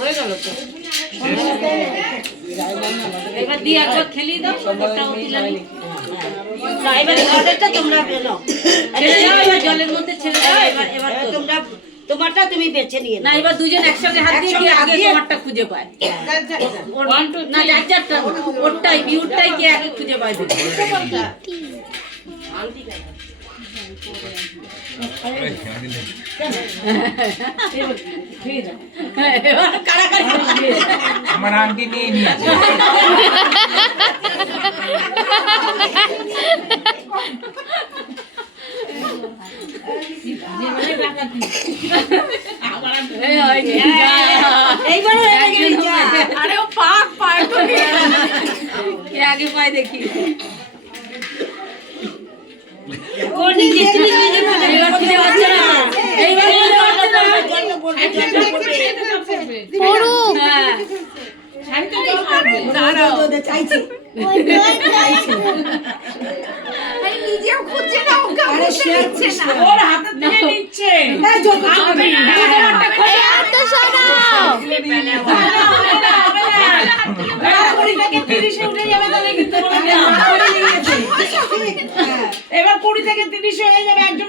হয়ে গেল তো। এবার দিয়ে একবার খেলিয়ে দাও, ওটাও তুলে নিই। না, এবার অর্ডারটা তোমরা বেলো, এবার জলের মধ্যে ছেড়ে দাও। এবার তোমরা তোমারটা তুমি বেছে নিয়ে না, এবার দুজন একসঙ্গে হাত দিয়ে কি আগে তোমারটা খুঁজে পায়। না, যারটা ওরটাই বিউরটাই কে আগে খুঁজে পায়। আমার আন্টি নিয়ে নিয়েছে। আগে পায় দেখি নিজেও খুঁজছে না, ওকে নিচ্ছে না, ওর হাতে থেকে নিচ্ছে। এবার 20 থেকে 30 হয়ে যাবে, একজন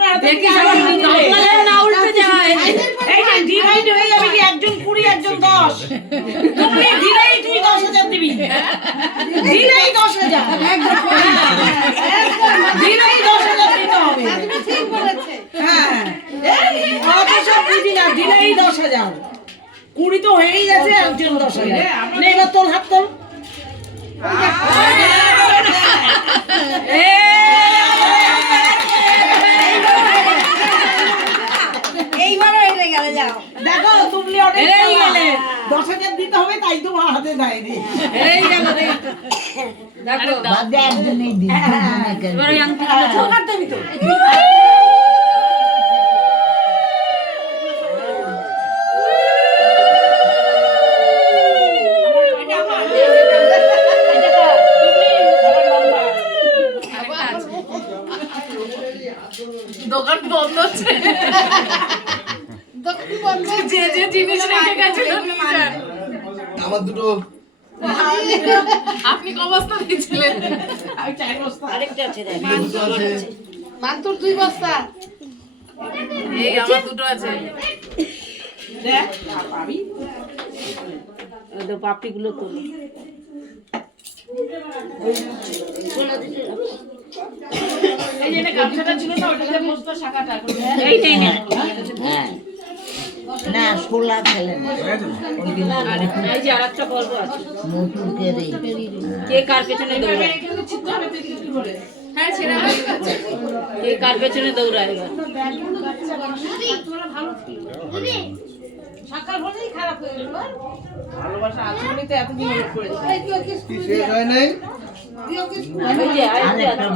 না উল্টে যায়, ডিভাইড হয়ে যাবে কি একজন 20 একজন 10। তুমি দিলেই তুই 10,000 দিবি, দিলেই 10,000, দিলেই 10,000 দিতে হবে। ঠিক বলেছে। হ্যাঁ, অত সব বুঝি না, দিলেই 10,000। 20 তো হয়েই গেছে, একজন 10,000। নে এবার তোর হাত তোল। এইবারও হেরে গেলে, যাও দেখো তুমি অনেক গেলে 10,000 দিতে হবে, তাই তোমার হাতে দেয়নি। এই গেল দেখো, বাদে একজনই দিই, এবার ওই আংটিগুলো ছোট দেবি তো। দোকান বন্ধ হচ্ছে, দোকান বন্ধ, যে যে জিনিস রেখে গেছিল নিয়ে যান। আমার দুটো আপনি ক বস্তা দিয়েছিলেন? আমি 4 বস্তা। আরেকটা আছে রে, মান্তুর 2 বস্তা। এই আমার দুটো আছে। দেখ পাবি, ওই পাপড়িগুলো তোলো। এই যে গামছাটা ছিল না, ওটাতে বস্তা শাখাটা করে। এই নেই না, হ্যাঁ না, শোলা ফেলে না। এই যে আরেকটা গল্প আছে, মোটুকে রে কে কার পেছনে দৌড়ায়। হ্যাঁ, ছেড়ে হয়ে গেছে। কে কার পেছনে দৌড়ায়। এবার সকাল হলেই খারাপ হয়ে গেল। ভালোবাসা আছে বলেই তো এতদিন ওয়েট করেছি। শেষ হয় নাই। ওই যে আরেকটা